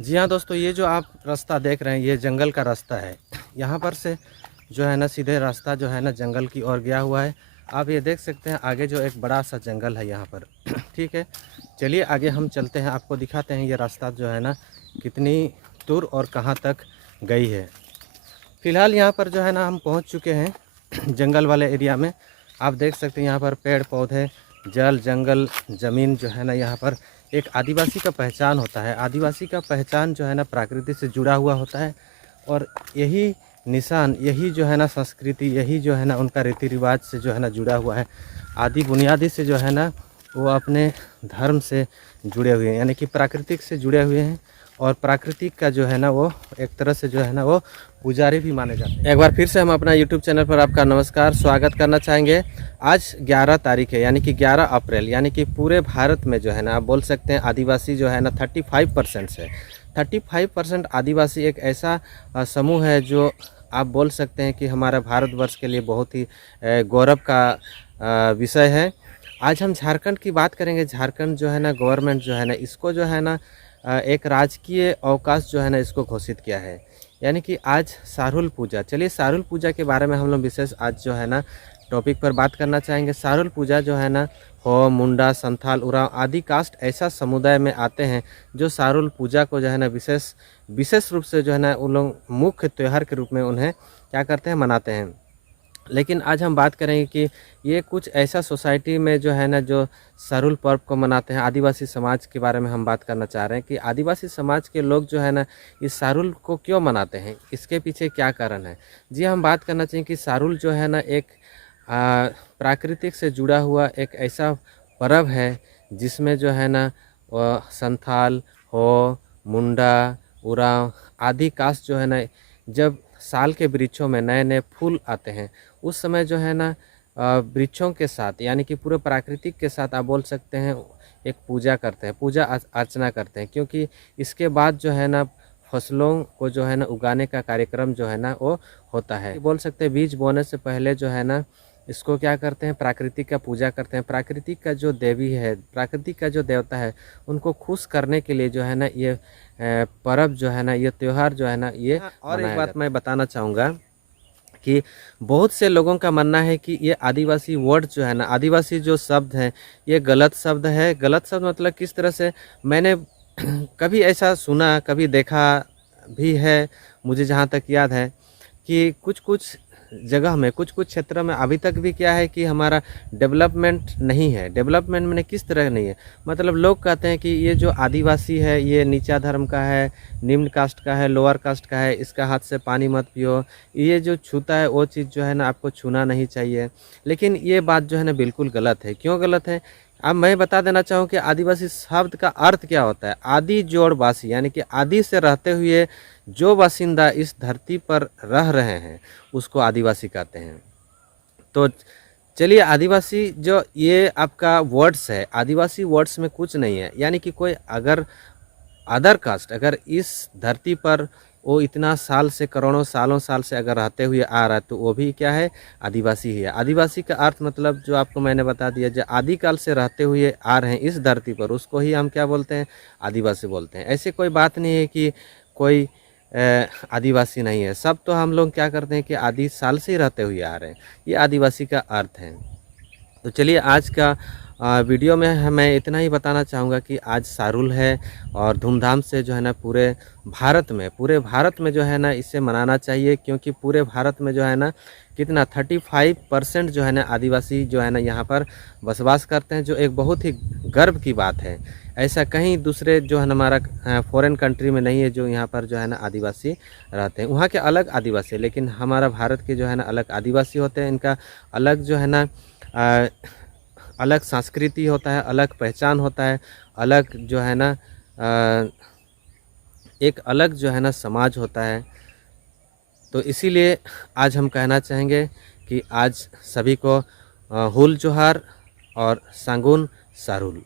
जी हाँ दोस्तों, ये जो आप रास्ता देख रहे हैं ये जंगल का रास्ता है। यहाँ पर से जो है ना सीधे रास्ता जो है ना जंगल की ओर गया हुआ है। आप ये देख सकते हैं आगे जो एक बड़ा सा जंगल है यहाँ पर। ठीक है, चलिए आगे हम चलते हैं, आपको दिखाते हैं ये रास्ता जो है ना कितनी दूर और कहाँ तक गई है। फ़िलहाल यहाँ पर जो है ना हम पहुँच चुके हैं जंगल वाले एरिया में। आप देख सकते हैं यहाँ पर पेड़ पौधे, जल जंगल, ज़मीन जो है ना यहाँ पर एक आदिवासी का पहचान होता है। आदिवासी का पहचान जो है ना प्रकृति से जुड़ा हुआ होता है और यही निशान, यही जो है ना संस्कृति, यही जो है ना उनका रीति रिवाज से जो है ना जुड़ा हुआ है। आदि बुनियादी से जो है ना वो अपने धर्म से जुड़े हुए हैं, यानी कि प्राकृतिक से जुड़े हुए हैं। और प्राकृतिक का जो है ना वो एक तरह से जो है ना वो पुजारी भी माने जाते हैं। एक बार फिर से हम अपना यूट्यूब चैनल पर आपका नमस्कार स्वागत करना चाहेंगे। आज 11 तारीख है, यानी कि 11 अप्रैल, यानी कि पूरे भारत में जो है ना आप बोल सकते हैं आदिवासी जो है ना 35% से 35% आदिवासी एक ऐसा समूह है जो आप बोल सकते हैं कि हमारा भारतवर्ष के लिए बहुत ही गौरव का विषय है। आज हम झारखंड की बात करेंगे। झारखंड जो है ना गवर्नमेंट जो है ना इसको जो है ना एक राजकीय अवकाश जो है ना इसको घोषित किया है, यानी कि आज सारुल पूजा। चलिए सारुल पूजा के बारे में हम लोग विशेष आज जो है ना टॉपिक पर बात करना चाहेंगे। सारुल पूजा जो है ना हो, मुंडा, संथाल, उरांव आदि कास्ट ऐसा समुदाय में आते हैं जो सारुल पूजा को जो है ना विशेष रूप से जो है ना उन लोग मुख्य त्यौहार के रूप में उन्हें क्या करते हैं, मनाते हैं। लेकिन आज हम बात करेंगे कि ये कुछ ऐसा सोसाइटी में जो है ना जो सारुल पर्व को मनाते हैं। आदिवासी समाज के बारे में हम बात करना चाह रहे हैं कि आदिवासी समाज के लोग जो है ना इस सारुल को क्यों मनाते हैं, इसके पीछे क्या कारण है। जी हम बात करना चाहिए कि सारुल जो है ना एक प्राकृतिक से जुड़ा हुआ एक ऐसा पर्व है जिसमें जो है ना संथाल हो, मुंडा, उरांव आदि कास्ट जो है ना जब साल के वृक्षों में नए नए फूल आते हैं उस समय जो है ना वृक्षों के साथ, यानी कि पूरे प्राकृतिक के साथ आप बोल सकते हैं एक पूजा करते हैं, पूजा अर्चना करते हैं। क्योंकि इसके बाद जो है ना फसलों को जो है ना उगाने का कार्यक्रम जो है ना वो होता है। बोल सकते हैं बीज बोने से पहले जो है ना इसको क्या करते हैं, प्राकृतिक का पूजा करते हैं। प्राकृतिक का जो देवी है, प्राकृतिक का जो देवता है, उनको खुश करने के लिए जो है ना ये पर्व जो है ना, ये त्यौहार जो है ना ये। और एक बात मैं बताना चाहूँगा कि बहुत से लोगों का मानना है कि ये आदिवासी वर्ड जो है ना, आदिवासी जो शब्द है ये गलत शब्द है। गलत शब्द मतलब किस तरह से, मैंने कभी ऐसा सुना, कभी देखा भी है, मुझे जहाँ तक याद है कि कुछ कुछ जगह में, कुछ कुछ क्षेत्रों में अभी तक भी क्या है कि हमारा डेवलपमेंट नहीं है। डेवलपमेंट मैंने किस तरह नहीं है, मतलब लोग कहते हैं कि ये जो आदिवासी है ये नीचा धर्म का है, निम्न कास्ट का है, लोअर कास्ट का है, इसका हाथ से पानी मत पियो, ये जो छूता है वो चीज़ जो है ना आपको छूना नहीं चाहिए। लेकिन ये बात जो है ना बिल्कुल गलत है। क्यों गलत है, अब मैं बता देना चाहूँ कि आदिवासी शब्द का अर्थ क्या होता है। आदि जोड़ वासी, यानी कि आदि से रहते हुए जो बासिंदा इस धरती पर रह रहे हैं उसको आदिवासी कहते हैं। तो चलिए, आदिवासी जो ये आपका वर्ड्स है, आदिवासी वर्ड्स में कुछ नहीं है, यानी कि कोई अगर अदर कास्ट अगर इस धरती पर वो इतना साल से, करोड़ों सालों साल से अगर रहते हुए आ रहा है तो वो भी क्या है, आदिवासी ही है। आदिवासी का अर्थ मतलब जो आपको मैंने बता दिया, जो आदिकाल से रहते हुए आ रहे हैं इस धरती पर उसको ही हम क्या बोलते हैं, आदिवासी बोलते हैं। ऐसे कोई बात नहीं है कि कोई आदिवासी नहीं है। सब तो हम लोग क्या करते हैं कि आदि साल से ही रहते हुए आ रहे हैं, ये आदिवासी का अर्थ है। तो चलिए आज का वीडियो में मैं इतना ही बताना चाहूँगा कि आज सारुल है और धूमधाम से जो है ना पूरे भारत में जो है ना इसे मनाना चाहिए। क्योंकि पूरे भारत में जो है ना कितना 35% जो है ना आदिवासी जो है ना यहाँ पर बसवास करते हैं, जो एक बहुत ही गर्व की बात है। ऐसा कहीं दूसरे जो है ना हमारा फॉरेन कंट्री में नहीं है जो यहाँ पर जो है ना आदिवासी रहते हैं। वहाँ के अलग आदिवासी है, लेकिन हमारा भारत के जो है ना अलग आदिवासी होते हैं। इनका अलग जो है ना अलग संस्कृति होता है, अलग पहचान होता है, अलग जो है ना एक अलग जो है ना समाज होता है। तो इसीलिए आज हम कहना चाहेंगे कि आज सभी को हुल जोहार और सांगुन सारुल।